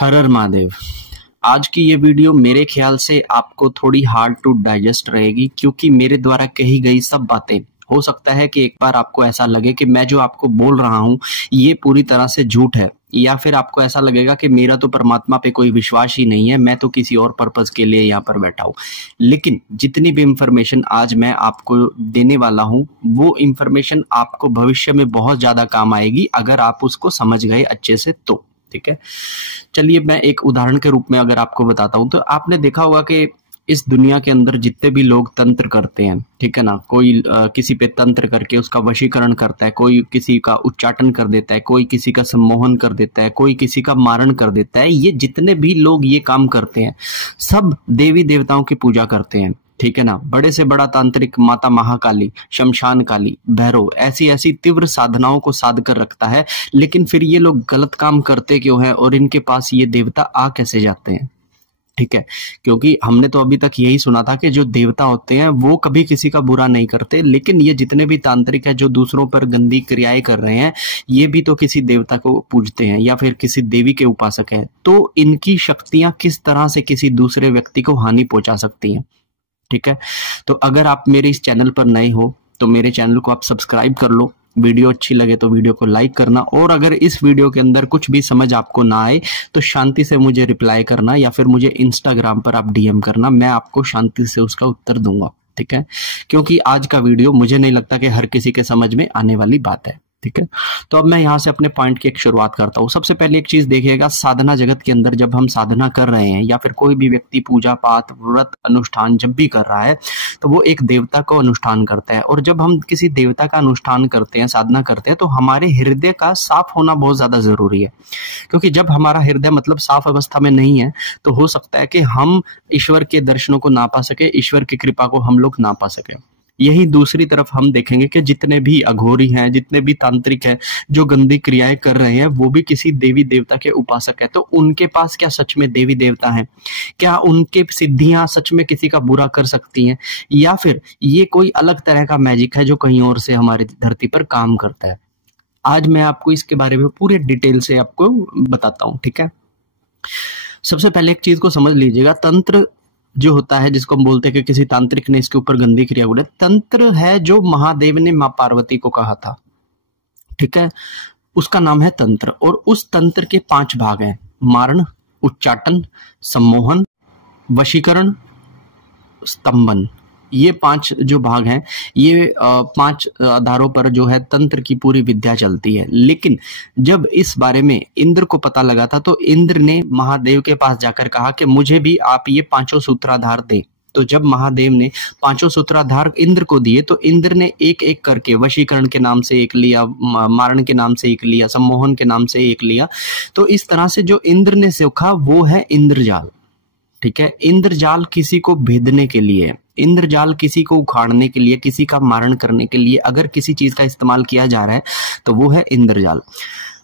हर हर महादेव। आज की ये वीडियो मेरे ख्याल से आपको थोड़ी हार्ड टू डाइजेस्ट रहेगी, क्योंकि मेरे द्वारा कही गई सब बातें हो सकता है कि एक बार आपको ऐसा लगे कि मैं जो आपको बोल रहा हूँ ये पूरी तरह से झूठ है, या फिर आपको ऐसा लगेगा कि मेरा तो परमात्मा पे कोई विश्वास ही नहीं है, मैं तो किसी और पर्पस के लिए यहाँ पर बैठा हूँ। लेकिन जितनी भी इंफॉर्मेशन आज मैं आपको देने वाला हूँ वो इंफॉर्मेशन आपको भविष्य में बहुत ज्यादा काम आएगी अगर आप उसको समझ गए अच्छे से तो। ठीक है, चलिए मैं एक उदाहरण के रूप में अगर आपको बताता हूं तो आपने देखा होगा कि इस दुनिया के अंदर जितने भी लोग तंत्र करते हैं, ठीक है ना, कोई किसी पे तंत्र करके उसका वशीकरण करता है, कोई किसी का उच्चाटन कर देता है, कोई किसी का सम्मोहन कर देता है, कोई किसी का मारण कर देता है। ये जितने भी लोग ये काम करते हैं सब देवी देवताओं की पूजा करते हैं, ठीक है ना। बड़े से बड़ा तांत्रिक माता महाकाली, शमशान काली, भैरव, ऐसी ऐसी तीव्र साधनाओं को साध कर रखता है। लेकिन फिर ये लोग गलत काम करते क्यों हैं और इनके पास ये देवता आ कैसे जाते हैं? ठीक है, क्योंकि हमने तो अभी तक यही सुना था कि जो देवता होते हैं वो कभी किसी का बुरा नहीं करते, लेकिन ये जितने भी तांत्रिक है जो दूसरों पर गंदी क्रियाएं कर रहे हैं ये भी तो किसी देवता को पूजते हैं या फिर किसी देवी के उपासक हैं। तो इनकी शक्तियां किस तरह से किसी दूसरे व्यक्ति को हानि पहुंचा सकती हैं? ठीक है, तो अगर आप मेरे इस चैनल पर नए हो तो मेरे चैनल को आप सब्सक्राइब कर लो, वीडियो अच्छी लगे तो वीडियो को लाइक करना, और अगर इस वीडियो के अंदर कुछ भी समझ आपको ना आए तो शांति से मुझे रिप्लाई करना या फिर मुझे इंस्टाग्राम पर आप डीएम करना, मैं आपको शांति से उसका उत्तर दूंगा। ठीक है, क्योंकि आज का वीडियो मुझे नहीं लगता कि हर किसी के समझ में आने वाली बात है। ठीक है, तो अब मैं यहाँ से अपने पॉइंट की एक शुरुआत करता हूँ। सबसे पहले एक चीज देखिएगा, साधना जगत के अंदर जब हम साधना कर रहे हैं या फिर कोई भी व्यक्ति पूजा पाठ व्रत अनुष्ठान जब भी कर रहा है तो वो एक देवता को अनुष्ठान करता है। और जब हम किसी देवता का अनुष्ठान करते हैं, साधना करते हैं, तो हमारे हृदय का साफ होना बहुत ज्यादा जरूरी है। क्योंकि जब हमारा हृदय मतलब साफ अवस्था में नहीं है तो हो सकता है कि हम ईश्वर के दर्शनों को ना पा सके, ईश्वर की कृपा को हम लोग ना पा सके। यही दूसरी तरफ हम देखेंगे कि जितने भी अघोरी हैं, जितने भी तांत्रिक हैं जो गंदी क्रियाएं कर रहे हैं वो भी किसी देवी देवता के उपासक है। तो उनके पास क्या सच में देवी देवता हैं? क्या उनके सिद्धियां सच में किसी का बुरा कर सकती हैं, या फिर ये कोई अलग तरह का मैजिक है जो कहीं और से हमारी धरती पर काम करता है? आज मैं आपको इसके बारे में पूरे डिटेल से आपको बताता हूँ। ठीक है, सबसे पहले एक चीज को समझ लीजिएगा, तंत्र जो होता है जिसको हम बोलते हैं कि किसी तांत्रिक ने इसके ऊपर गंदी क्रिया उड़े, तंत्र है जो महादेव ने मां पार्वती को कहा था। ठीक है, उसका नाम है तंत्र, और उस तंत्र के 5 भाग हैं: मारण, उच्चाटन, सम्मोहन, वशीकरण, स्तंभन। ये 5 जो भाग हैं ये 5 आधारों पर जो है तंत्र की पूरी विद्या चलती है। लेकिन जब इस बारे में इंद्र को पता लगा था तो इंद्र ने महादेव के पास जाकर कहा कि मुझे भी आप ये 5 सूत्राधार दें। तो जब महादेव ने 5 सूत्राधार इंद्र को दिए तो इंद्र ने एक एक करके वशीकरण के नाम से एक लिया, मारण के नाम से एक लिया, सम्मोहन के नाम से एक लिया। तो इस तरह से जो इंद्र ने सीखा वो है इंद्रजाल। ठीक है, इंद्रजाल किसी को भेदने के लिए, इंद्रजाल किसी को उखाड़ने के लिए, किसी का मारण करने के लिए अगर किसी चीज का इस्तेमाल किया जा रहा है तो वो है इंद्रजाल।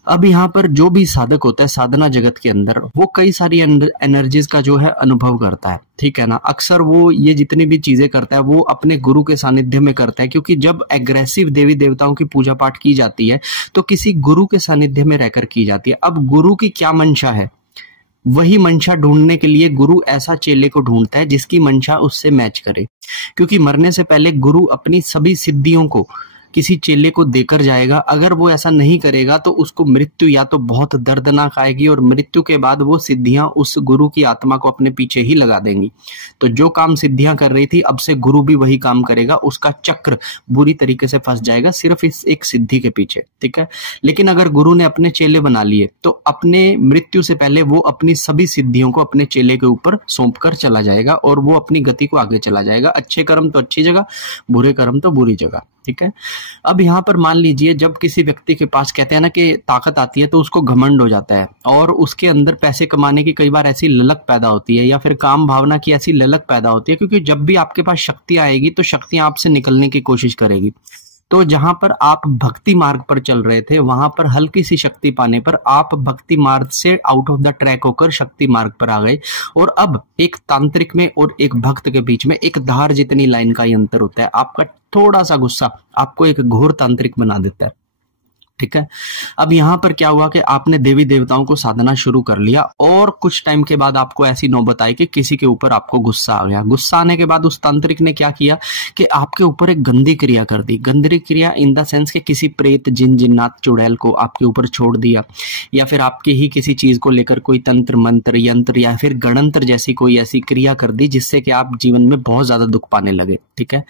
अब यहाँ पर जो भी साधक होता है साधना जगत के अंदर वो कई सारी एनर्जीज का जो है अनुभव करता है। ठीक है ना, अक्सर वो ये जितनी भी चीजें करता है वो अपने गुरु के सानिध्य में करता है, क्योंकि जब एग्रेसिव देवी देवताओं की पूजा पाठ की जाती है तो किसी गुरु के सानिध्य में रहकर की जाती है। अब गुरु की क्या मंशा है, वही मंशा ढूंढने के लिए गुरु ऐसा चेले को ढूंढता है जिसकी मंशा उससे मैच करे, क्योंकि मरने से पहले गुरु अपनी सभी सिद्धियों को किसी चेले को देकर जाएगा। अगर वो ऐसा नहीं करेगा तो उसको मृत्यु या तो बहुत दर्दनाक आएगी, और मृत्यु के बाद वो सिद्धियां उस गुरु की आत्मा को अपने पीछे ही लगा देंगी। तो जो काम सिद्धियां कर रही थी अब से गुरु भी वही काम करेगा, उसका चक्र बुरी तरीके से फंस जाएगा सिर्फ इस एक सिद्धि के पीछे। ठीक है, लेकिन अगर गुरु ने अपने चेले बना लिए तो अपने मृत्यु से पहले वो अपनी सभी सिद्धियों को अपने चेले के ऊपर सौंप कर चला जाएगा और वो अपनी गति को आगे चला जाएगा। अच्छे कर्म तो अच्छी जगह, बुरे कर्म तो बुरी जगह। ठीक है, अब यहाँ पर मान लीजिए जब किसी व्यक्ति के पास कहते हैं ना कि ताकत आती है तो उसको घमंड हो जाता है, और उसके अंदर पैसे कमाने की कई बार ऐसी ललक पैदा होती है या फिर काम भावना की ऐसी ललक पैदा होती है, क्योंकि जब भी आपके पास शक्ति आएगी तो शक्तियां आपसे निकलने की कोशिश करेगी। तो जहां पर आप भक्ति मार्ग पर चल रहे थे वहां पर हल्की सी शक्ति पाने पर आप भक्ति मार्ग से आउट ऑफ द ट्रैक होकर शक्ति मार्ग पर आ गए, और अब एक तांत्रिक में और एक भक्त के बीच में एक धार जितनी लाइन का ही अंतर होता है। आपका थोड़ा सा गुस्सा आपको एक घोर तांत्रिक बना देता है। ठीक है। अब यहाँ पर क्या हुआ कि आपने देवी देवताओं को साधना शुरू कर लिया और कुछ टाइम के बाद आपको ऐसी नौबत आई कि किसी के ऊपर आपको गुस्सा आ गया। गुस्सा आने के बाद उस तांत्रिक ने क्या किया कि आपके ऊपर एक गंदी क्रिया कर दी। गंदी क्रिया इन द सेंस कि किसी प्रेत, जिन, जिन्नात, चुड़ैल को आपके ऊपर छोड़ दिया, या फिर आपकी ही किसी चीज को लेकर कोई तंत्र, मंत्र, यंत्र या फिर गणंत्र जैसी कोई ऐसी क्रिया कर दी जिससे कि आप जीवन में बहुत ज्यादा दुख पाने लगे। ठीक है।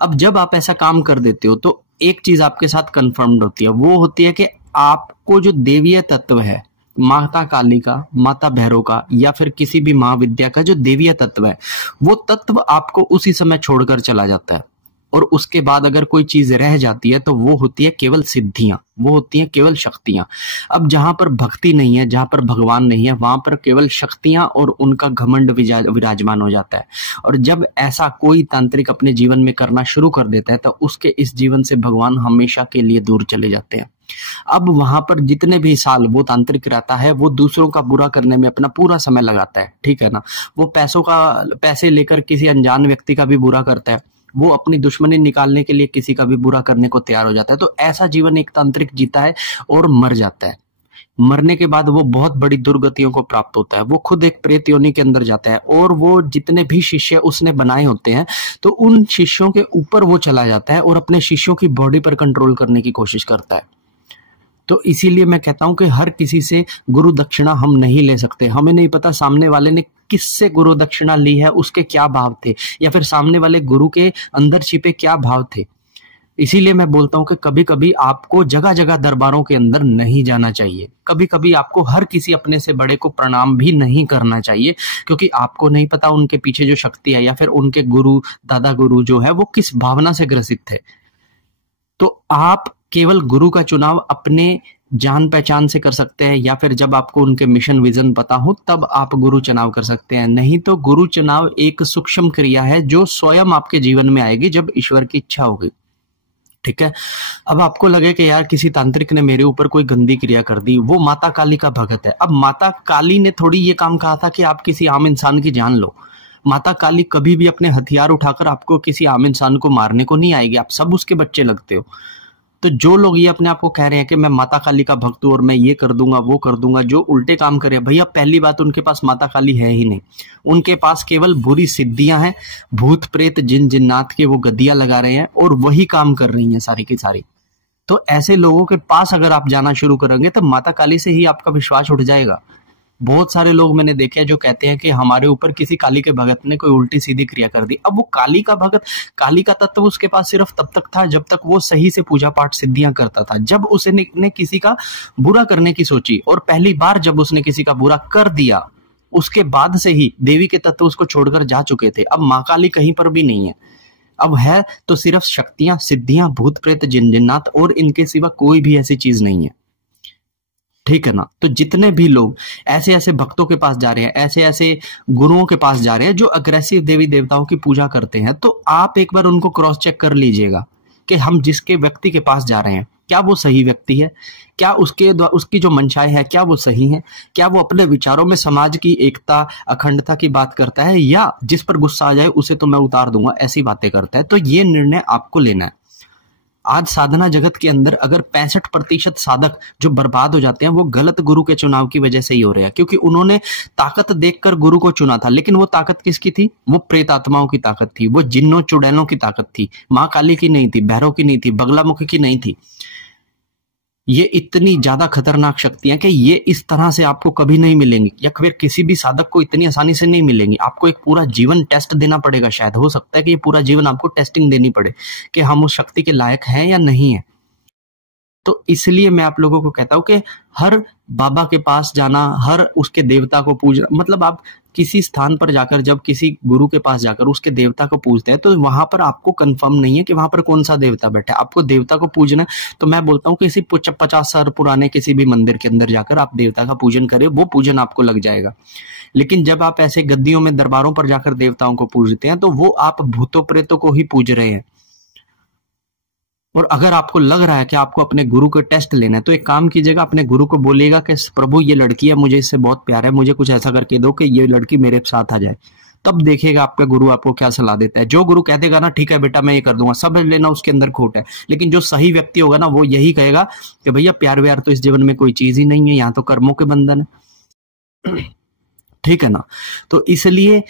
अब जब आप ऐसा काम कर देते हो तो एक चीज आपके साथ कंफर्म्ड होती है, वो होती है कि आपको जो देवीय तत्व है, माता काली का, माता भैरव का या फिर किसी भी महाविद्या का जो देवीय तत्व है, वो तत्व आपको उसी समय छोड़कर चला जाता है। और उसके बाद अगर कोई चीज रह जाती है तो वो होती है केवल सिद्धियां, वो होती है केवल शक्तियां। अब जहां पर भक्ति नहीं है, जहां पर भगवान नहीं है, वहां पर केवल शक्तियां और उनका घमंड विराजमान हो जाता है। और जब ऐसा कोई तांत्रिक अपने जीवन में करना शुरू कर देता है तो उसके इस जीवन से भगवान हमेशा के लिए दूर चले जाते हैं। अब वहां पर जितने भी साल वो तांत्रिक रहता है, वो दूसरों का बुरा करने में अपना पूरा समय लगाता है। ठीक है ना। वो पैसे लेकर किसी अनजान व्यक्ति का भी बुरा करता है, वो अपनी दुश्मनी निकालने के लिए किसी का भी बुरा करने को तैयार हो जाता है। तो ऐसा जीवन एक तांत्रिक जीता है और मर जाता है। मरने के बाद वो बहुत बड़ी दुर्गतियों को प्राप्त होता है। वो खुद एक प्रेत योनि के अंदर जाता है और वो जितने भी शिष्य उसने बनाए होते हैं तो उन शिष्यों के ऊपर वो चला जाता है और अपने शिष्यों की बॉडी पर कंट्रोल करने की कोशिश करता है। तो इसीलिए मैं कहता हूं कि हर किसी से गुरु दक्षिणा हम नहीं ले सकते। हमें नहीं पता सामने वाले ने किससे गुरु दक्षिणा ली है, उसके क्या भाव थे, या फिर सामने वाले गुरु के अंदर छिपे क्या भाव थे। इसीलिए मैं बोलता हूं कि कभी कभी आपको जगह जगह दरबारों के अंदर नहीं जाना चाहिए। कभी कभी आपको हर किसी अपने से बड़े को प्रणाम भी नहीं करना चाहिए, क्योंकि आपको नहीं पता उनके पीछे जो शक्ति है या फिर उनके गुरु, दादा गुरु जो है वो किस भावना से ग्रसित थे। तो आप केवल गुरु का चुनाव अपने जान पहचान से कर सकते हैं, या फिर जब आपको उनके मिशन विजन पता हो तब आप गुरु चुनाव कर सकते हैं। नहीं तो गुरु चुनाव एक सूक्ष्म क्रिया है जो स्वयं आपके जीवन में आएगी जब ईश्वर की इच्छा होगी। ठीक है। अब आपको लगे कि यार किसी तांत्रिक ने मेरे ऊपर कोई गंदी क्रिया कर दी, वो माता काली का भगत है। अब माता काली ने थोड़ी ये काम कहा था कि आप किसी आम इंसान की जान लो। माता काली कभी भी अपने हथियार उठाकर आपको किसी आम इंसान को मारने को नहीं आएगी। आप सब उसके बच्चे लगते हो। तो जो लोग ये अपने आप को कह रहे हैं कि मैं माता काली का भक्त हूं और मैं ये कर दूंगा वो कर दूंगा, जो उल्टे काम कर रहे हैं, भैया पहली बात उनके पास माता काली है ही नहीं। उनके पास केवल बुरी सिद्धियां हैं, भूत प्रेत, जिन, जिन्नात के वो गद्दियां लगा रहे हैं और वही काम कर रही हैं सारी की सारी। तो ऐसे लोगों के पास अगर आप जाना शुरू करेंगे तो माता काली से ही आपका विश्वास उठ जाएगा। बहुत सारे लोग मैंने देखे हैं जो कहते हैं कि हमारे ऊपर किसी काली के भगत ने कोई उल्टी सीधी क्रिया कर दी। अब वो काली का भगत, काली का तत्व उसके पास सिर्फ तब तक था जब तक वो सही से पूजा पाठ सिद्धियां करता था। जब उसने किसी का बुरा करने की सोची और पहली बार जब उसने किसी का बुरा कर दिया, उसके बाद से ही देवी के तत्व उसको छोड़कर जा चुके थे। अब माँ काली कहीं पर भी नहीं है। अब है तो सिर्फ शक्तियां, सिद्धियां, भूत प्रेत, जिन, जिन्नात, और इनके सिवा कोई भी ऐसी चीज नहीं है। ठीक है ना। तो जितने भी लोग ऐसे ऐसे भक्तों के पास जा रहे हैं, ऐसे ऐसे गुरुओं के पास जा रहे हैं जो अग्रेसिव देवी देवताओं की पूजा करते हैं, तो आप एक बार उनको क्रॉस चेक कर लीजिएगा कि हम जिसके व्यक्ति के पास जा रहे हैं क्या वो सही व्यक्ति है, क्या उसकी जो मंशाएं है क्या वो सही है, क्या वो अपने विचारों में समाज की एकता, अखंडता की बात करता है, या जिस पर गुस्सा आ जाए उसे तो मैं उतार दूंगा ऐसी बातें करता है। तो ये निर्णय आपको लेना है। आज साधना जगत के अंदर अगर 65% साधक जो बर्बाद हो जाते हैं वो गलत गुरु के चुनाव की वजह से ही हो रहे हैं, क्योंकि उन्होंने ताकत देखकर गुरु को चुना था। लेकिन वो ताकत किसकी थी? वो प्रेत आत्माओं की ताकत थी, वो जिन्नों चुड़ैलों की ताकत थी, माँ काली की नहीं थी, भैरव की नहीं थी, बगलामुखी की नहीं थी। ये इतनी ज्यादा खतरनाक शक्तियां कि ये इस तरह से आपको कभी नहीं मिलेंगी, या फिर किसी भी साधक को इतनी आसानी से नहीं मिलेंगी। आपको एक पूरा जीवन टेस्ट देना पड़ेगा। शायद हो सकता है कि ये पूरा जीवन आपको टेस्टिंग देनी पड़े कि हम उस शक्ति के लायक हैं या नहीं है। तो इसलिए मैं आप लोगों को कहता हूं कि हर बाबा के पास जाना, हर उसके देवता को पूजना, मतलब आप किसी स्थान पर जाकर, जब किसी गुरु के पास जाकर उसके देवता को पूजते हैं तो वहां पर आपको कंफर्म नहीं है कि वहां पर कौन सा देवता बैठा है। आपको देवता को पूजना है तो मैं बोलता हूँ किसी 50 साल पुराने किसी भी मंदिर के अंदर जाकर आप देवता का पूजन करें, वो पूजन आपको लग जाएगा। लेकिन जब आप ऐसे गद्दियों में, दरबारों पर जाकर देवताओं को पूजते हैं तो वो आप भूतों प्रेतों को ही पूज रहे हैं। और अगर आपको लग रहा है कि आपको अपने गुरु का टेस्ट लेना है तो एक काम कीजिएगा, अपने गुरु को बोलिएगा कि प्रभु ये लड़की है, मुझे इससे बहुत प्यार है, मुझे कुछ ऐसा करके दो कि ये लड़की मेरे साथ आ जाए। तब देखिएगा आपका गुरु आपको क्या सलाह देता है। जो गुरु कह देगा ना ठीक है बेटा मैं ये कर दूंगा, समझ लेना उसके अंदर खोट है। लेकिन जो सही व्यक्ति होगा ना वो यही कहेगा कि भैया प्यार व्यार तो इस जीवन में कोई चीज ही नहीं है, यहाँ तो कर्मों के बंधन है। ठीक है ना। तो इसलिए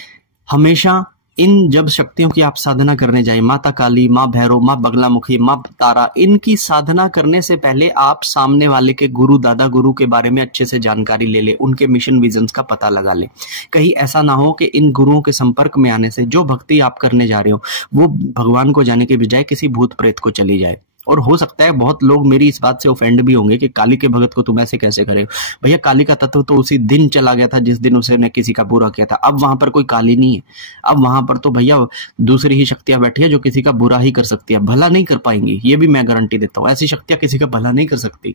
हमेशा इन जब शक्तियों की आप साधना करने जाए, माता काली, माँ भैरव, माँ बगलामुखी, माँ तारा, इनकी साधना करने से पहले आप सामने वाले के गुरु दादा गुरु के बारे में अच्छे से जानकारी ले ले, उनके मिशन विजन्स का पता लगा ले। कहीं ऐसा ना हो कि इन गुरुओं के संपर्क में आने से जो भक्ति आप करने जा रहे हो वो भगवान को जाने के बजाय किसी भूत प्रेत को चली जाए। और हो सकता है बहुत लोग मेरी इस बात से ऑफेंड भी होंगे कि काली के भगत को तुम ऐसे कैसे करे। भैया काली का तत्व तो उसी दिन चला गया था जिस दिन उसने किसी का बुरा किया था। अब वहां पर कोई काली नहीं है, अब वहां पर तो भैया दूसरी ही शक्तियां बैठी है जो किसी का बुरा ही कर सकती है, भला नहीं कर पाएंगी। ये भी मैं गारंटी देता हूं, ऐसी शक्तियां किसी का भला नहीं कर सकती।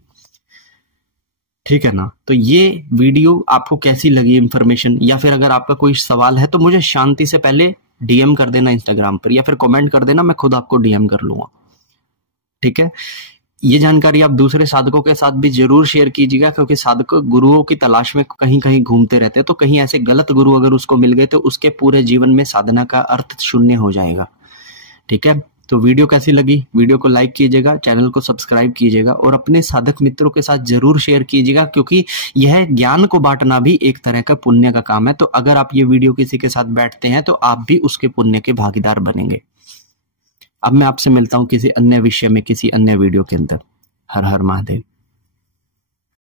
ठीक है ना। तो ये वीडियो आपको कैसी लगी इंफॉर्मेशन, या फिर अगर आपका कोई सवाल है तो मुझे शांति से पहले डीएम कर देना इंस्टाग्राम पर, या फिर कमेंट कर देना, मैं खुद आपको डीएम कर लूंगा। ठीक है। ये जानकारी आप दूसरे साधकों के साथ भी जरूर शेयर कीजिएगा, क्योंकि साधक गुरुओं की तलाश में कहीं कहीं घूमते रहते हैं। तो कहीं ऐसे गलत गुरु अगर उसको मिल गए तो उसके पूरे जीवन में साधना का अर्थ शून्य हो जाएगा। ठीक है। तो वीडियो कैसी लगी, वीडियो को लाइक कीजिएगा, चैनल को सब्सक्राइब कीजिएगा और अपने साधक मित्रों के साथ जरूर शेयर कीजिएगा, क्योंकि यह ज्ञान को बांटना भी एक तरह का पुण्य का काम है। तो अगर आप ये वीडियो किसी के साथ बैठते हैं तो आप भी उसके पुण्य के भागीदार बनेंगे। अब मैं आपसे मिलता हूं किसी अन्य विषय में, किसी अन्य वीडियो के अंदर। हर हर महादेव।